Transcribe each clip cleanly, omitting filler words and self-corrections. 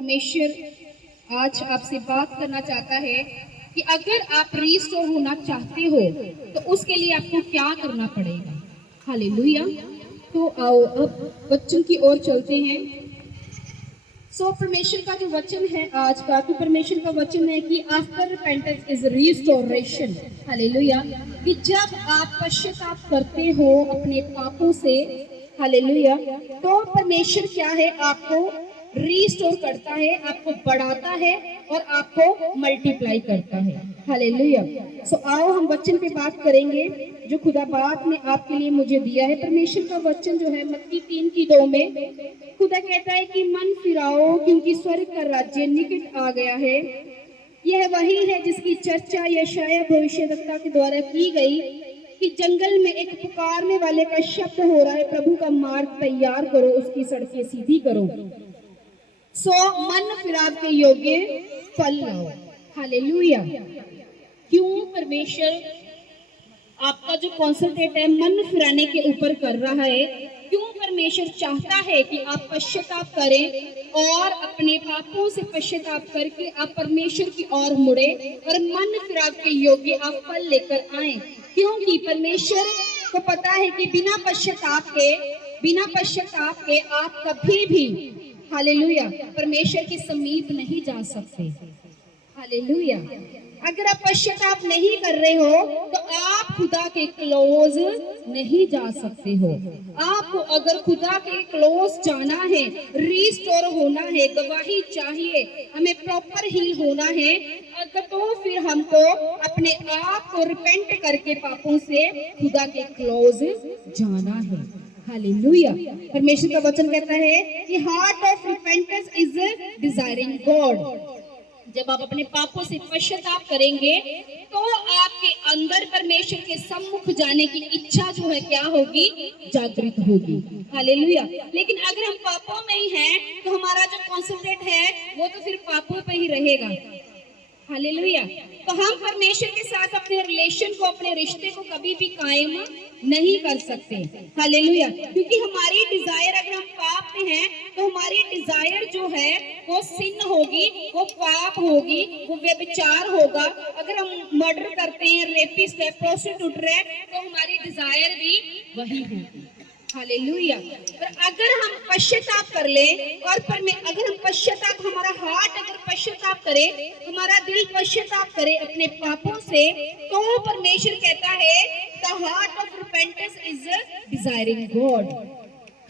परमेश्वर आज आपसे बात करना चाहता है कि अगर आप रिस्टोर होना चाहते हो तो उसके लिए आपको क्या करना पड़ेगा। हालेलुया। तो आओ अब वचन की ओर चलते हैं। परमेश्वर का जो वचन है आज का, तो परमेश्वर का वचन है कि after repentance is restoration. Hallelujah. कि जब आप पश्चाताप करते हो अपने पापों से, हालेलुया, तो परमेश्वर क्या है, आपको रीस्टोर करता है, आपको बढ़ाता है और आपको मल्टीप्लाई करता है। हालेलुया। आओ हम वचन पे बात करेंगे जो खुदा बाप ने आपके लिए मुझे दिया है। परमेश्वर का वचन जो है मत्ती 3:2 में खुदा कहता है कि मन फिराओ क्योंकि स्वर्ग का राज्य निकट आ गया है। यह वही है जिसकी चर्चा यशायाह भविष्यवक्ता के द्वारा की गई कि जंगल में एक पुकारने वाले का शब्द हो रहा है, प्रभु का मार्ग तैयार करो, उसकी सड़कें सीधी करो। मन फिराव के योग्य फल लाओ। हालेलुया। क्यों परमेश्वर आपका जो कॉन्सेंट्रेट है मन फिराने के ऊपर कर रहा है? क्यों परमेश्वर चाहता है कि आप पश्चाताप करें और अपने पापों से पश्चाताप करके आप परमेश्वर की ओर मुड़े और मन फिराव के योग्य आप फल लेकर आए? क्योंकि परमेश्वर को पता है कि बिना पश्चाताप के आप कभी भी, हालेलुया, परमेश्वर के समीप नहीं जा सकते। हालेलुया। अगर आप पश्चाताप नहीं कर रहे हो तो आप खुदा के क्लोज नहीं जा सकते हो। आपको अगर खुदा के क्लोज जाना है, रीस्टोर होना है, गवाही चाहिए, हमें प्रॉपर हील होना है, अगर तो फिर हमको अपने आप को रिपेंट करके पापों से खुदा के क्लोज जाना है। हालेलुया। परमेश्वर का वचन कहता है कि heart of repentance is desiring God. जब आप अपने पापों से पश्चाताप करेंगे तो आपके अंदर परमेश्वर के सम्मुख जाने की इच्छा जो है क्या होगी, जागृत होगी। हालेलुया। लेकिन अगर हम पापों में ही हैं तो हमारा जो कॉन्सेंट्रेट है वो तो फिर पापों पे ही रहेगा। हालेलुया। तो हम परमेश्वर के साथ अपने रिलेशन को, अपने रिश्ते को कभी भी कायम नहीं कर सकते। हालेलुया। क्योंकि हमारी डिजायर, अगर हम पाप में हैं तो हमारी डिजायर जो है वो सिन होगी, वो पाप होगी, वो व्यभिचार होगा। अगर हम मर्डर करते हैं, रेपिस्ट है, प्रोस्टिट्यूट है, तो हमारी डिजायर भी वही होगी। हालेलुया। और अगर हम पश्चाताप कर ले और अगर हम पश्चाताप, हमारा हार्ट अगर पश्चाताप करे, हमारा दिल पश्चाताप करे अपने पापों से, तो परमेश्वर कहता है the heart of repentance is desiring God.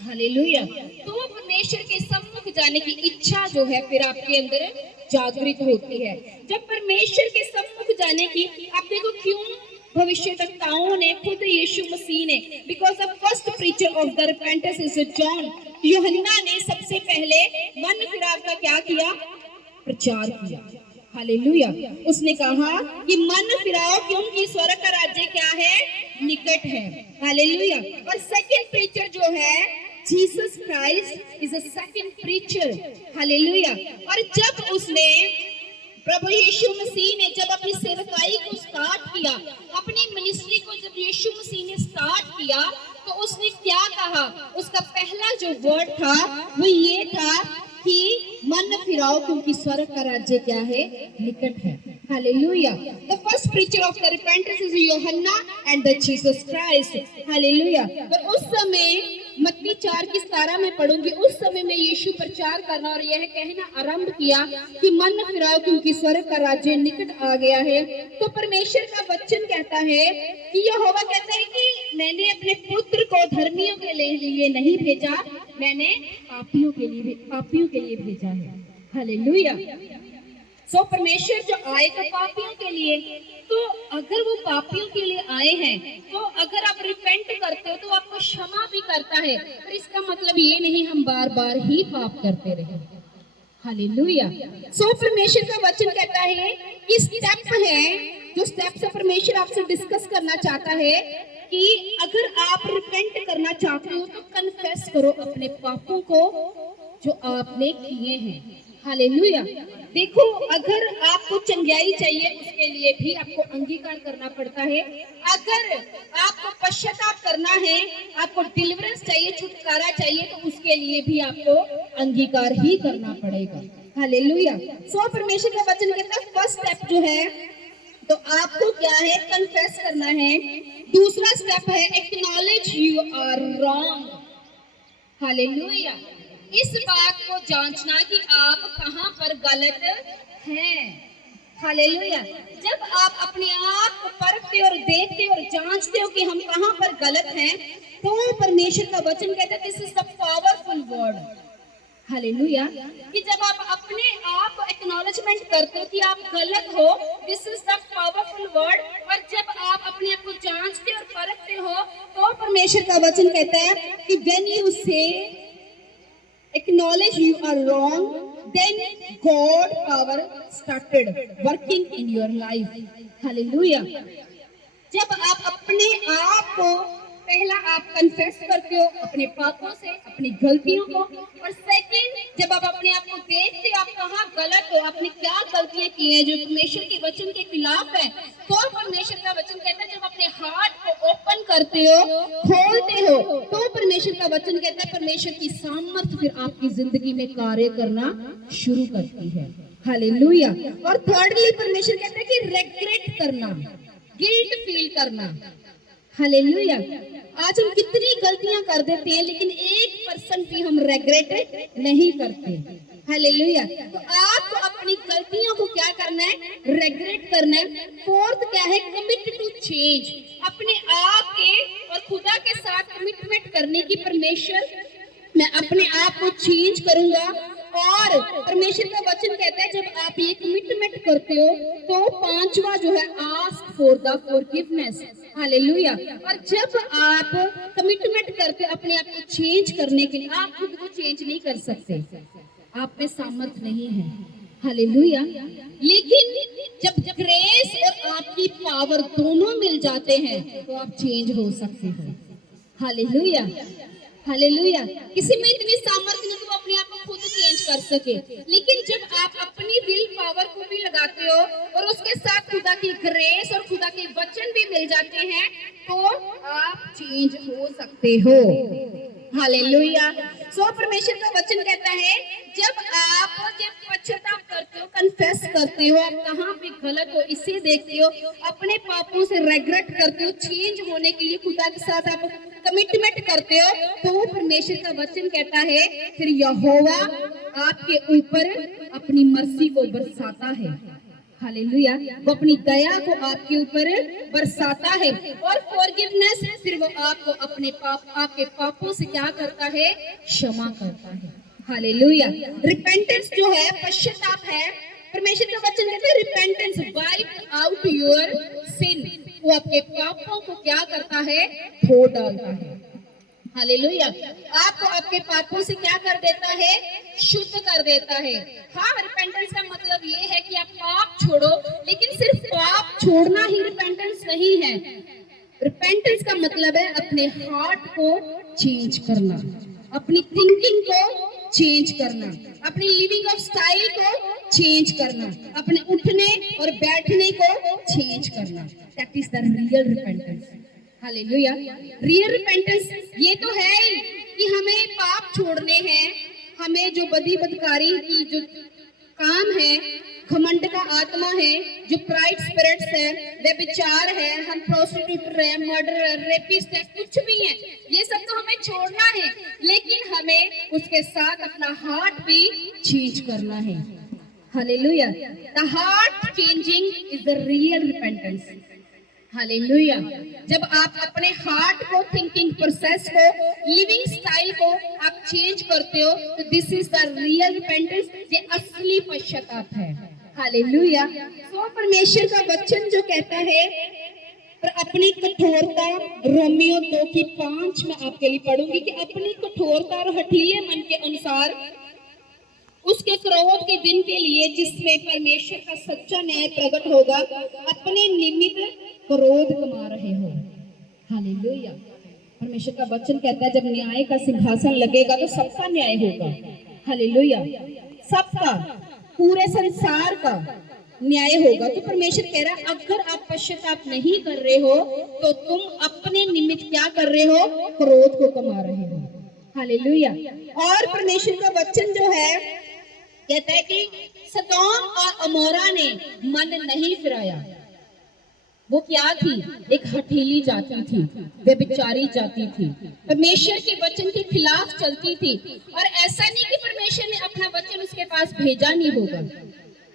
Hallelujah. तो परमेश्वर के सम्मुख जाने की इच्छा जो है फिर आपके अंदर जागृत होती है। जब परमेश्वर के सम्मुख जाने की, आप देखो क्यों भविष्यवक्ताओं ने, खुद यीशु मसीह ने, because the first preacher of the repentance is John, यूहन्ना ने सबसे पहले मन फिराव का क्या किया, प्रचार किया। हालेलुया। उसने कहा कि मन फिराओ क्योंकि स्वर्ग का राज्य क्या है, निकट है। हालेलुया। और सेकंड प्रीचर जो है Jesus Christ is a second preacher. Hallelujah. और जब उसने, प्रभु यीशु मसीह ने जब अपनी सेवकाई को स्टार्ट किया, अपनी मिनिस्ट्री को जब यीशु मसीह ने स्टार्ट किया, तो उसने क्या कहा, उसका पहला जो वर्ड था वो ये था कि मन फिराओ क्योंकि स्वर्ग का राज्य क्या है, निकट है। Hallelujah. The first preacher of the repentance is यूहन्ना and the Jesus Christ. Hallelujah. पर उस समय मत्ती 4:17 में पढ़ूंगी, उस समय में यीशु प्रचार करना और यह कहना आरंभ किया कि मन फिराओ क्योंकि स्वर्ग का राज्य निकट आ गया है। तो परमेश्वर का वचन कहता है कि यहोवा कहता है कि मैंने अपने पुत्र को धर्मियों के लिए नहीं भेजा, मैंने पापियों के लिए भेजा है। हालेलुया। परमेश्वर जो आएगा पापियों के लिए, तो अगर वो पापियों के लिए आए हैं तो अगर आप रिपेंट करते हो तो आपको क्षमा भी करता है। पर इसका मतलब ये नहीं हम बार बार ही पाप करते रहे। हालेलुया। परमेश्वर का वचन कहता है कि स्टेप है, जो स्टेप्स परमेश्वर आपसे डिस्कस करना चाहता है कि अगर आप रिपेंट करना चाहते हो तो कन्फेस करो अपने पापों को जो आपने किए हैं। हालेलुया। देखो, अगर आपको चंगाई चाहिए उसके लिए भी आपको अंगीकार करना पड़ता है। अगर आपको पश्चाताप करना है, आपको डिलीवरेंस चाहिए, छुटकारा चाहिए, तो उसके लिए भी आपको अंगीकार ही करना पड़ेगा। हालेलुया। सो परमेश्वर का वचन कहता है फर्स्ट स्टेप जो है, तो आपको क्या है, कन्फेस करना है। दूसरा स्टेप है acknowledge you are wrong. Hallelujah. इस बात को जांचना कि आप कहां पर गलत हैं। हालेलुया। जब आप अपने आप को परखते और देखते और जांचते हो कि हम कहां पर गलत हैं, तो परमेश्वर का वचन कहता है this is the powerful word. Hallelujah. कि जब आप अपने आप को एक्नॉलेजमेंट करते हो कि आप गलत हो, this is the powerful word. और जब आप अपने आप को जांचते और परखते हो, तो परमेश्वर का वचन कहता है कि व्हेन यू से acknowledge you are wrong, then God power started working in your life. Hallelujah. जब आप अपने आप को पहला आप कन्फेस करते हो अपने पापों से, अपनी गलतियों को, और सेकंड जब आप अपने आप को देखते हो आप कहाँ गलत हो, आपने क्या गलतियां की हैं जो परमेश्वर के वचन के खिलाफ है, तो परमेश्वर का वचन कहता है जब अपने हार्ट को ओपन करते हो, खोलते हो, तो परमेश्वर का वचन कहता है परमेश्वर की सामर्थ फिर आपकी जिंदगी में कार्य करना शुरू करती है। हालेलुया। और थर्डली परमेश्वर कहता है कि रिग्रेट करना, गिल्ट फील करना। हालेलुया। आज हम कितनी गलतियां कर देते हैं लेकिन 1% भी हम रिग्रेट नहीं करते। हालेलुया। तो आपको अपनी गलतियों को क्या करना है, रिग्रेट करना है। फोर्थ क्या है, कमिट टू चेंज। अपने आप के और खुदा के साथ कमिटमेंट करने की, परमेश्वर मैं अपने आप को चेंज करूंगा। और परमेश्वर का वचन कहता है जब आप ये कमिटमेंट करते हो, तो पांचवा जो है ask for the forgiveness. Hallelujah. और जब आप कमिटमेंट करते हो अपने आप को चेंज करने के लिए, आप खुद को चेंज नहीं कर सकते, आप में सामर्थ नहीं है। हालेलुया। लेकिन जब ग्रेस और आपकी पावर दोनों मिल जाते हैं तो आप चेंज हो सकते हो। हालेलुया। हालेलुया। किसी में इतनी सामर्थ्य नहीं कि वो अपने आप को खुद चेंज कर सके, लेकिन जब आप अपनी विल पावर को भी लगाते हो और उसके साथ खुदा की ग्रेस और खुदा के वचन भी मिल जाते हैं, तो आप चेंज हो सकते हो। हालेलुया। सो परमेश्वर का वचन कहता है जब आप पश्चाताप करते हो, कन्फेस करते हो आप कहाँ पे गलत हो, इसे देखते हो, अपने पापों से रिग्रेट करते हो, चेंज होने के लिए खुदा के साथ आप कमिटमेंट करते हो, तो परमेश्वर का वचन कहता है फिर यहोवा आपके ऊपर अपनी मर्सी को बरसाता है। हालेलुया। वो अपनी दया को आपके ऊपर बरसाता है। और फॉरगिवनेस, फिर वो आपको अपने आपके पापों से क्या करता है, क्षमा करता है। हालेलुया। रिपेंटेंस जो है, पश्चाताप है, परमेश्वर का वचन कहता है repentance wipe out your sin. वो आपके पापों को क्या करता है, धो डालता है। हालेलुया। आपको आपके पापों से क्या कर देता है, शुद्ध कर देता है। हाँ, रिपेंटेंस का मतलब ये है कि आप पाप छोड़ो, लेकिन सिर्फ पाप छोड़ना ही रिपेंटेंस नहीं है। रिपेंटेंस का मतलब है अपने हार्ट को चेंज करना, अपनी थिंकिंग को चेंज करना, अपनी लिविंग ऑफ स्टाइल को चेंज करना, अपने उठने और बैठने को चेंज करना। That is the real repentance. Hallelujah. Real repentance ये तो है ही कि हमें पाप छोड़ने हैं, हमें जो बदी बदकारी की जो काम है, घमंड का आत्मा है, जो प्राइड स्पिरिट्स है, व्यभिचार है, हम प्रोस्टिट्यूट है, मर्डर, रेपिस्ट है, कुछ भी है, ये सब तो हमें छोड़ना है, लेकिन हमें उसके साथ अपना हार्ट भी चेंज करना है। Hallelujah. The heart changing is the real repentance. Hallelujah. जब आप अपने हार्ट को, थिंकिंग प्रोसेस को, लिविंग स्टाइल को आप चेंज करते हो, तो this is the real repentance, ये असली पश्चाताप है। हालेलुया। तो परमेश्वर का वचन जो कहता है, पर अपनी कठोरता, रोमियो 2:5 में आपके लिए पढ़ूंगी कि अपनी कठोरता और हठीले मन के अनुसार उसके क्रोध के दिन के लिए जिसमें परमेश्वर का सच्चा न्याय प्रकट होगा, अपने निमित्त क्रोध कमा रहे हो। हालेलुया। परमेश्वर का वचन कहता है जब न्याय का सिंहासन लगेगा तो सबका न्याय होगा। हालेलुया। सबका, पूरे संसार का न्याय होगा। तो परमेश्वर कह रहा है अगर आप पश्चाताप नहीं कर रहे हो तो तुम अपने निमित्त क्या कर रहे हो, क्रोध को कमा रहे हो। हालेलुया। और परमेश्वर का वचन जो है कहता है कि सदोम और अमोरा ने मन नहीं फिराया। वो क्या थी, एक हठीली जाति थी, व्यभिचारी जाति थी, परमेश्वर के वचन के खिलाफ चलती थी। और ऐसा नहीं कि परमेश्वर ने अपना वचन उसके पास भेजा नहीं होगा,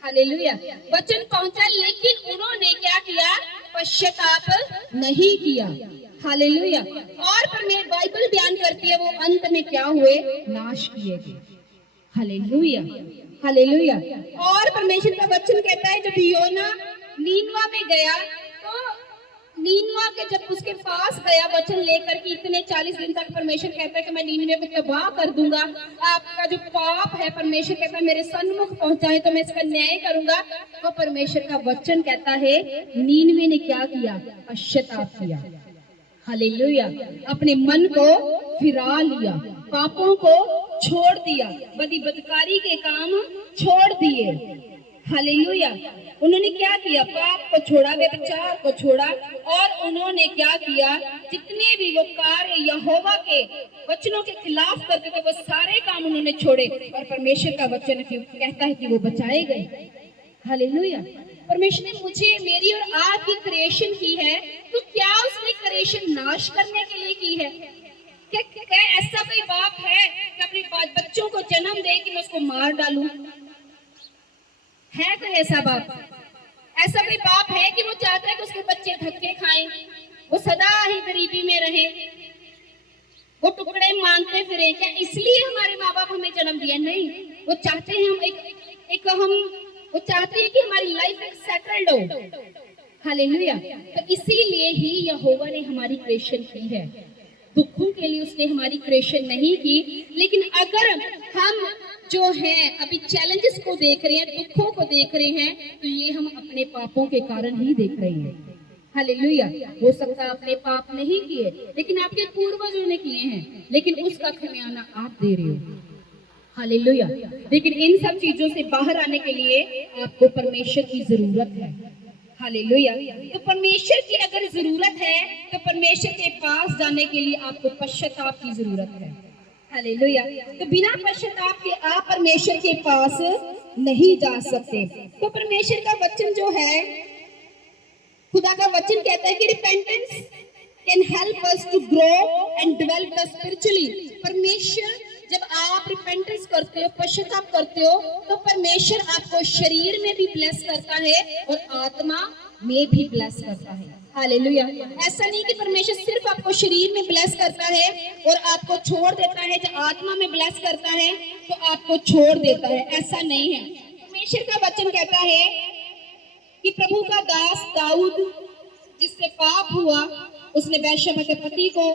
हालेलुया, वचन पहुंचा, लेकिन उन्होंने क्या किया, पश्चाताप नहीं किया। हालेलुया। और बाइबल बयान करती है वो अंत में क्या हुए, नाश किए गए। Hallelujah, hallelujah. और परमेश्वर का वचन कहता है जब योना नीनवा में गया तो नीनवा के जब उसके पास गया वचन लेकर कि इतने 40 दिन तक, परमेश्वर कहता है कि मैं नीनवे को तबाह कर दूंगा, आपका जो पाप है परमेश्वर कहता है मेरे सन्मुख पहुंचा है तो मैं इसका न्याय करूंगा। तो परमेश्वर का वचन कहता है नीनवे ने क्या किया, पश्चाताप किया। हालेलुया। अपने मन को फिरा लिया, पापों को छोड़ दिया, बदकारी के काम छोड़ दिए। हालेलुया। उन्होंने क्या किया, पाप को छोड़ा, व्यभिचार को छोड़ा, और उन्होंने क्या किया, जितने भी वो कार्य यहोवा के वचनों के खिलाफ करते थे वो सारे काम उन्होंने छोड़े। और परमेश्वर का वचन कहता है कि वो बचाए गए। हालेलुया। परमेश्वर ने मुझे, मेरी और आपकी क्रिएशन की है, तो क्या उसने क्रिएशन नाश करने के लिए की है? क्या ऐसा कोई बाप है कि अपने बच्चों को जन्म दे कि मैं उसको मार डालूं? है कोई ऐसा बाप? ऐसा कोई बाप है कि वो चाहता है कि उसके बच्चे धक्के खाएं, वो सदा ही गरीबी में रहे, वो टुकड़े मांगते फिरे? क्या इसलिए हमारे माँ बाप हमें जन्म दिया? नहीं, वो चाहते हैं वो चाहते हैं कि हमारी लाइफ एक सेटल्ड हो। हालेलुया। तो इसीलिए ही यहोवा ने हमारी क्रिएशन की है, दुखों के लिए उसने हमारी क्रिएशन नहीं की। लेकिन अगर हम जो है अभी चैलेंजेस को देख रहे हैं, दुखों को देख रहे हैं, तो ये हम अपने पापों के कारण ही देख रहे हैं। हालेलुया। हो सकता है आपने पाप नहीं किए, लेकिन आपके पूर्वजों ने किए हैं, लेकिन उसका खमियाना आप दे रहे हो। हालेलुया। लेकिन इन सब चीजों से बाहर आने के लिए आपको परमेश्वर की जरूरत है। हालेलुया। तो परमेश्वर की अगर जरूरत है तो परमेश्वर के पास जाने के लिए आपको पश्चाताप की जरूरत है। हालेलुया। तो बिना पश्चाताप के आप परमेश्वर के पास नहीं जा सकते। तो परमेश्वर का वचन जो है, खुदा का वचन कहता है कि repentance can help us to grow and develop spiritually. परमेश्वर, जब आप रिपेंटेंस करते हो, पश्चाताप करते हो, तो परमेश्वर आपको शरीर में भी ब्लेस करता है और आत्मा में भी ब्लेस करता है। हालेलुया। ऐसा नहीं कि परमेश्वर सिर्फ आपको शरीर में ब्लेस करता है और आपको छोड़ देता है, जब आत्मा में ब्लेस करता है तो आपको छोड़ देता है, ऐसा नहीं है। परमेश्वर का वचन कहता है कि प्रभु का दास दाऊद, जिससे पाप हुआ, उसने बैशबा के पति को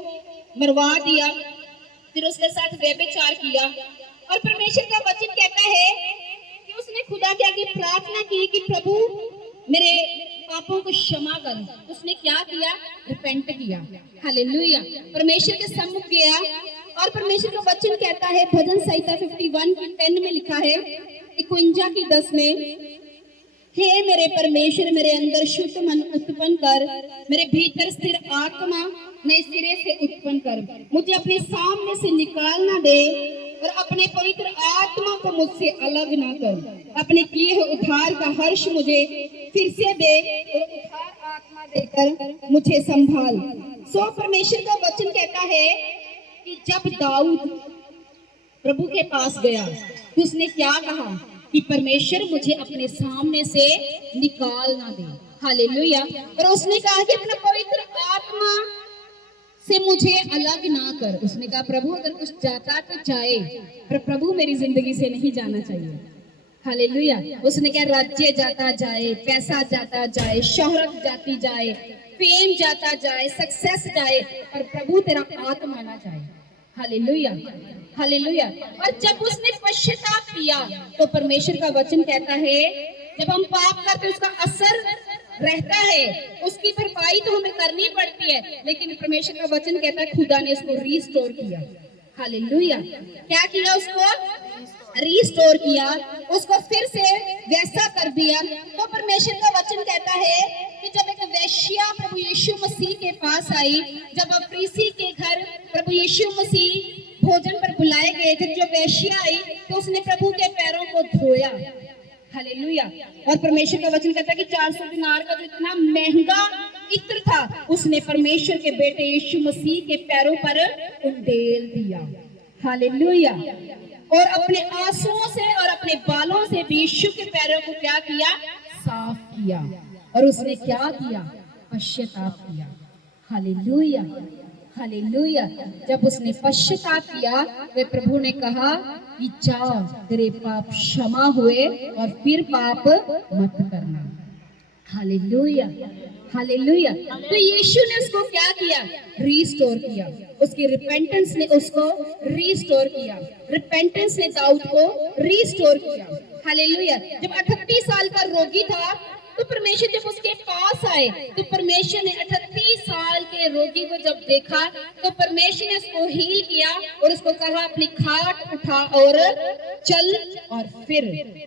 मरवा दिया, फिर उसके साथ व्यभिचार किया, और परमेश्वर का वचन कहता है कि उसने खुदा के आगे प्रार्थना की कि प्रभु मेरे पापों को क्षमा कर। उसने क्या किया, रिपेंट किया। हालेलुया। परमेश्वर के सम्मुख गया, और परमेश्वर का वचन कहता है भजन संहिता 51 की 10 में लिखा है, 51 की 10 में, हे मेरे परमेश्वर मेरे अंदर शुद्ध मन उत्पन्न कर, मेरे भीतर स्थिर आत्मा नए सिरे से उत्पन्न कर, मुझे अपने सामने से निकाल ना दे और अपने पवित्र आत्मा को मुझसे अलग ना कर। अपने किए हुए उद्धार का हर्ष मुझे फिर से दे और उद्धार आत्मा देकर मुझे संभाल। सो परमेश्वर का वचन कहता है कि जब दाऊद प्रभु के पास गया तो उसने क्या कहा कि परमेश्वर मुझे अपने सामने से निकाल ना दे। हालेलुया। और उसने कहा कि अपना पवित्र आत्मा से मुझे अलग ना कर। उसने कहा प्रभु अगर कुछ जाता तो जाए, पर प्रभु मेरी जिंदगी से नहीं जाना चाहिए। हालेलुया। उसने कहा राज्य जाता जाए, पैसा जाता जाए, शोहरत जाती जाए, फेम जाता जाए, सक्सेस जाए, पर प्रभु तेरा आत्मा ना जाए। Hallelujah, hallelujah. और जब उसने पश्चाताप किया तो परमेश्वर का वचन कहता है जब हम पाप करते उसका असर रहता है, उसकी भरपाई तो हमें करनी पड़ती है, लेकिन परमेश्वर का वचन कहता है खुदा ने उसको रिस्टोर किया। हालेलुया। क्या किया उसको? रिस्टोर किया, उसको फिर से वैसा कर दिया। तो परमेश्वर का वचन कहता है कि जब एक वेश्या प्रभु यीशु मसीह के पास आई, जब फरीसी के घर प्रभु यीशु मसीह भोजन पर बुलाए गए थे, जो वेश्या आई तो उसने प्रभु के पैरों को धोया। हालेलुया। और परमेश्वर का वचन कहता है कि 400 दिनार का जो इतना महंगा इत्र था, उसने परमेश्वर के बेटे यीशु मसीह के पैरों पर उंडेल दिया। हालेलुया। और अपने आंसुओं से और अपने बालों से भी यीशु के पैरों को क्या किया? साफ किया। और उसने क्या किया? पश्चाताप किया। Hallelujah, hallelujah. जब उसने पश्चाताप किया, वे प्रभु ने कहा कि जा, तेरे पाप क्षमा हुए और फिर पाप मत करना। Hallelujah, hallelujah. तो यीशु ने उसको क्या किया? रिस्टोर किया। उसकी रिपेंटेंस ने उसको रिस्टोर किया। रिपेंटेंस ने दाऊद को रिस्टोर किया। हालेलुया। जब 38 साल का रोगी था, तो परमेश्वर जब उसके पास आए, तो परमेश्वर ने 38 साल के रोगी को जब देखा, तो परमेश्वर ने उसको हील किया और उसको कहा अपनी खाट उठा और चल। और फिर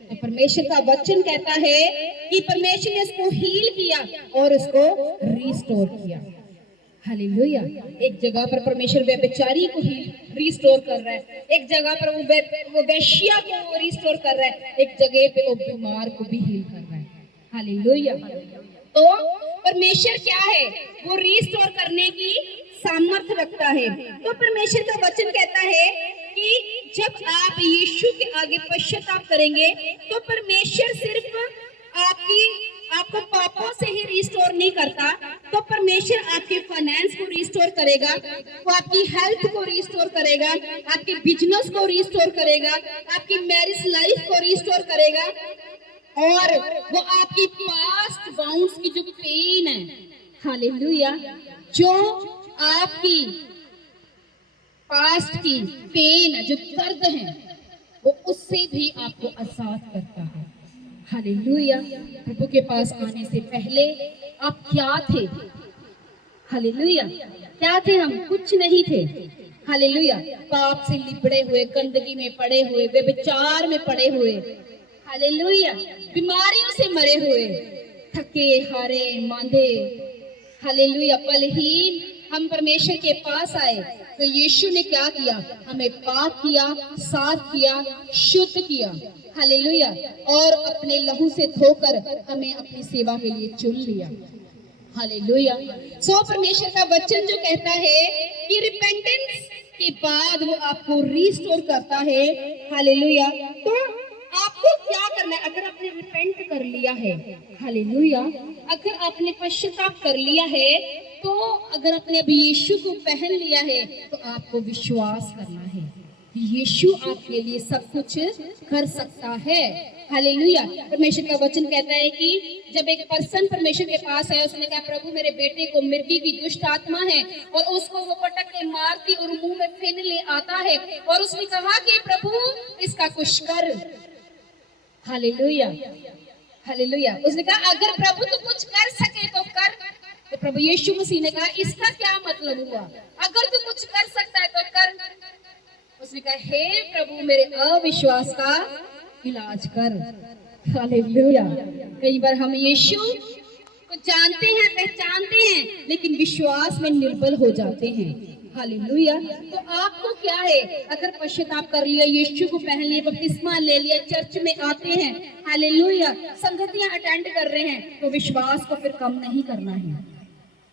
तो परमेश्वर का वचन कहता है कि परमेश्वर ने उसको हील किया और उसको रिस्टोर किया। हालेलुया। एक जगह पर परमेश्वर व्यभिचारी को ही रिस्टोर कर रहा है, एक जगह पर वो वैश्या को रिस्टोर कर रहा है, एक जगह पे वो बीमार को भी हील कर रहा है। हालेलुया। तो परमेश्वर क्या है? वो रिस्टोर करने की सामर्थ्य रखता है। तो परमेश्वर का वचन कहता है कि जब आप यीशु के आगे पश्चाताप करेंगे, तो परमेश्वर सिर्फ आपको पापों से ही रिस्टोर नहीं करता, तो परमेश्वर आपके फाइनेंस को रिस्टोर करेगा, वो आपकी हेल्थ को रिस्टोर करेगा, आपके बिजनेस को रिस्टोर करेगा, आपकी मैरिज लाइफ को रिस्टोर करेगा, और वो आपकी पास्ट बाउंड्स की जो पेन है, हालेलुया, जो आपकी पास्ट की पेन जो दर्द है, वो उससे भी आपको आजाद करता है। हालेलुया। प्रभु के पास आने से पहले आप क्या थे? हालेलुया। क्या थे हम? कुछ नहीं थे। हालेलुया। पाप से लिपड़े हुए, गंदगी में पड़े हुए, व्यभिचार में पड़े हुए, हालेलुया, बीमारियों से मरे हुए, थके हारे मांदे, हालेलुया, बलहीन हम परमेश्वर के पास आए, तो यीशु ने क्या किया? हमें पाक किया, साफ किया, शुद्ध किया। हालेलुया। और अपने लहू से धोकर हमें अपनी सेवा के लिए चुन लिया। हालेलुया। सो परमेश्वर का वचन जो कहता है कि रिपेंटेंस के बाद वो आपको रिस्टोर करता है। हालेलुया। तो आपको क्या करना है? अगर आपने रिपेंट कर लिया है, हालेलुया, अगर आपने पश्चाताप कर लिया है, तो अगर आपने अभी यीशु को पहन लिया है, तो आपको विश्वास करना है कि यीशु आपके लिए सब कुछ कर सकता है। हालेलुया। परमेश्वर का वचन कहता है कि जब एक पर्सन परमेश्वर के पास आया, उसने कहा प्रभु मेरे बेटे को मिर्गी की दुष्ट आत्मा है और उसको वो पटक के मारती और मुंह में फेन ले आता है, और उसने कहा कि प्रभु इसका कुछ कर। Hallelujah, hallelujah. उसने कहा अगर प्रभु तो कुछ कर सके तो कर। तो प्रभु यीशु मसीह ने कहा इसका क्या मतलब हुआ? अगर तू कुछ कर सकता है तो कर। उसने कहा हे प्रभु मेरे अविश्वास का इलाज कर। हालेलुया। कई बार हम यीशु को जानते हैं, पहचानते हैं, लेकिन विश्वास में निर्बल हो जाते हैं। हालेलुया। तो आपको क्या है? अगर पश्चाताप कर लिया, यीशु को पहन लिया, बपतिस्मा ले लिया, चर्च में आते हैं, हालेलुया, संगतियां अटेंड कर रहे हैं, तो विश्वास को फिर कम नहीं करना है।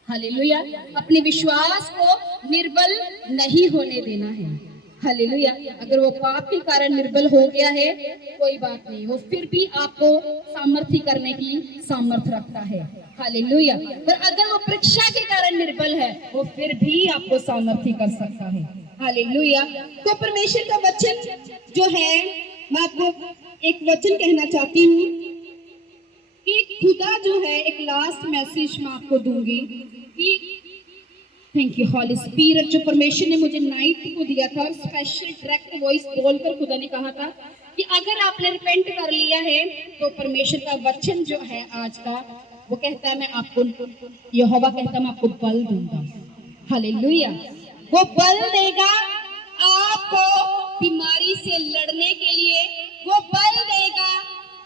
हालेलुया। अपने विश्वास को निर्बल नहीं होने देना है। हालेलुया। अगर वो पाप के कारण निर्बल हो गया है, कोई बात नहीं, वो फिर भी आपको सामर्थ्य करने की सामर्थ्य रखता है। हालेलुया। पर अगर वो परीक्षा के कारण निर्बल है, वो फिर भी आपको सामर्थ्य कर सकता है। हालेलुया। तो परमेश्वर का वचन जो है, मैं आपको एक वचन कहना चाहती हूँ कि खुदा जो है, एक लास्ट मैसेज मैं आपको दूंगी कि थैंक यू हॉली स्पिरिट, जो परमेश्वर ने मुझे नाइट को दिया था, स्पेशल डायरेक्ट वॉइस बोलकर खुदा ने कहा था कि अगर आपने रिपेंट कर लिया है, तो परमेश्वर का वचन जो है आज का, वो कहता है मैं आपको, यहोवा कहता है मैं आपको बल दूंगा। हालेलुया। वो बल देगा आपको बीमारी से लड़ने के लिए, वो बल देगा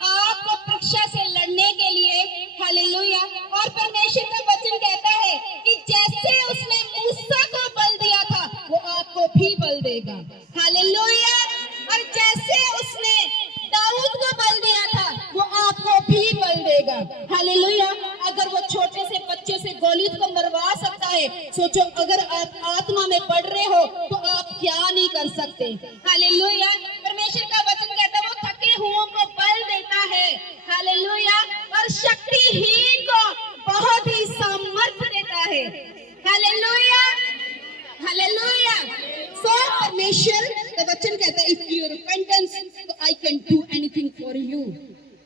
आपको परीक्षा से लड़ने के लिए। हालेलुया। और परमेश्वर का वचन कहता है कि जैसे उसने मूसा को बल दिया था वो आपको भी बल देगा। हालेलुया। और जैसे उसने दाऊद को बल दिया था वो आपको भी बल देगा। हालेलुया। अगर वो छोटे से बच्चे से गोलियत को मरवा सकता है, सोचो अगर आप आत्मा में बढ़ रहे हो तो आप क्या नहीं कर सकते। हालेलुया। परमेश्वर का वचन कहता है वो थके हुओं को बल देता है। हालेलुया। और शक्तिहीन को बहुत ही सामर्थ्य देता है। हालेलुया। हालेलुया। सो परमेश्वर का वचन कहता है इफ यू रिपेंटेंस तो I can do anything for you.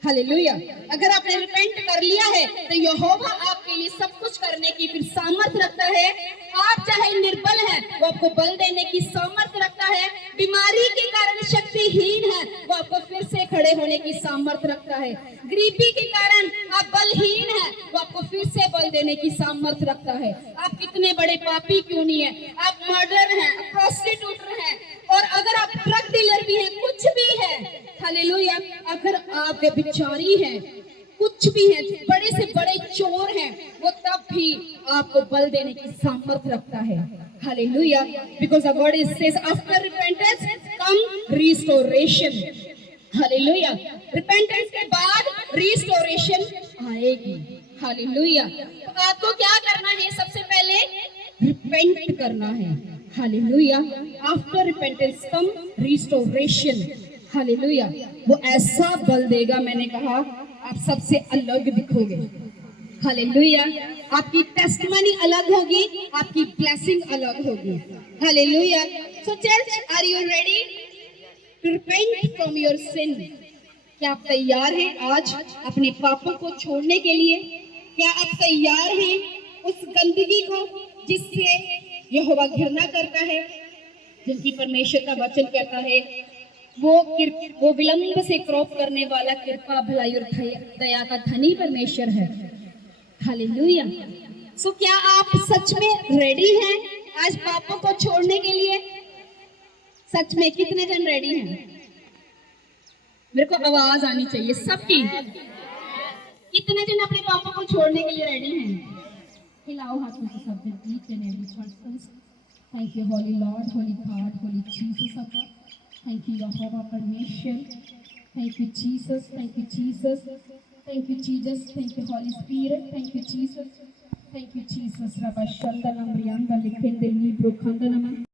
Hallelujah. अगर आपने रिपेंट कर लिया है तो यहोवा आपके लिए सब कुछ करने की फिर सामर्थ्य रखता है। आप चाहे निर्बल हैं वो आपको बल देने की सामर्थ्य रखता है। बीमारी के कारण शक्तिहीन है वो आपको फिर से खड़े होने की सामर्थ्य रखता है। गरीबी के कारण आप बलहीन हैं वो आपको फिर से बल देने की सामर्थ्य रखता है। आप कितने बड़े पापी क्यों नहीं है, आप मर्डर हैं, प्रोस्टिट्यूट हैं, और अगर आप ड्रग डीलर भी हैं, कुछ भी है, हालेलुया, अगर आप व्यभिचारी हैं, कुछ भी हैं, बड़े से बड़े चोर हैं, वो तब भी आपको बल देने की सामर्थ्य रखता है। Hallelujah. Because the word is says after repentance come restoration. Hallelujah. Repentance के बाद रिस्टोरेशन आएगी। हालेलुया। तो आपको क्या करना है, सबसे पहले रिपेंट करना है। हालेलुया। आफ्टर रिपेंटेंस कम रिस्टोरेशन। हालेलुया। वो ऐसा बल देगा, मैंने कहा आप सबसे अलग दिखोगे। हालेलुया। आपकी टेस्टमनी अलग होगी, आपकी ब्लेसिंग अलग होगी। Hallelujah. So church, are you ready to repent from your sin? क्या आप तैयार हैं आज अपने पापों को छोड़ने के लिए? क्या आप तैयार हैं उस गंदगी को जिससे यहोवा घृणा करता है, जिनकी परमेश्वर का वचन कहता है वो विलंब से क्रोध करने वाला कृपा भलाई और दया का धनी परमेश्वर है। हालेलुया। सो क्या आप सच में रेडी हैं आज पापों को छोड़ने के लिए? सच में कितने जन रेडी हैं? मेरे को आवाज आनी चाहिए सबकी। कितने जन अपने पापों को छोड़ने के लिए रेडी हैं? हिलाओ हाथों से सब जन, each and every person. Thank you Holi Lord, Holi God, Holi Jesus of God. Thank you, Jehovah Permission. Thank you, Jesus. Thank you, Jesus. Thank you, Jesus. Thank you, Holy Spirit. Thank you, Jesus. Thank you, Jesus. Rabba Shandalam Riyanda Likhende Libro Khandanama.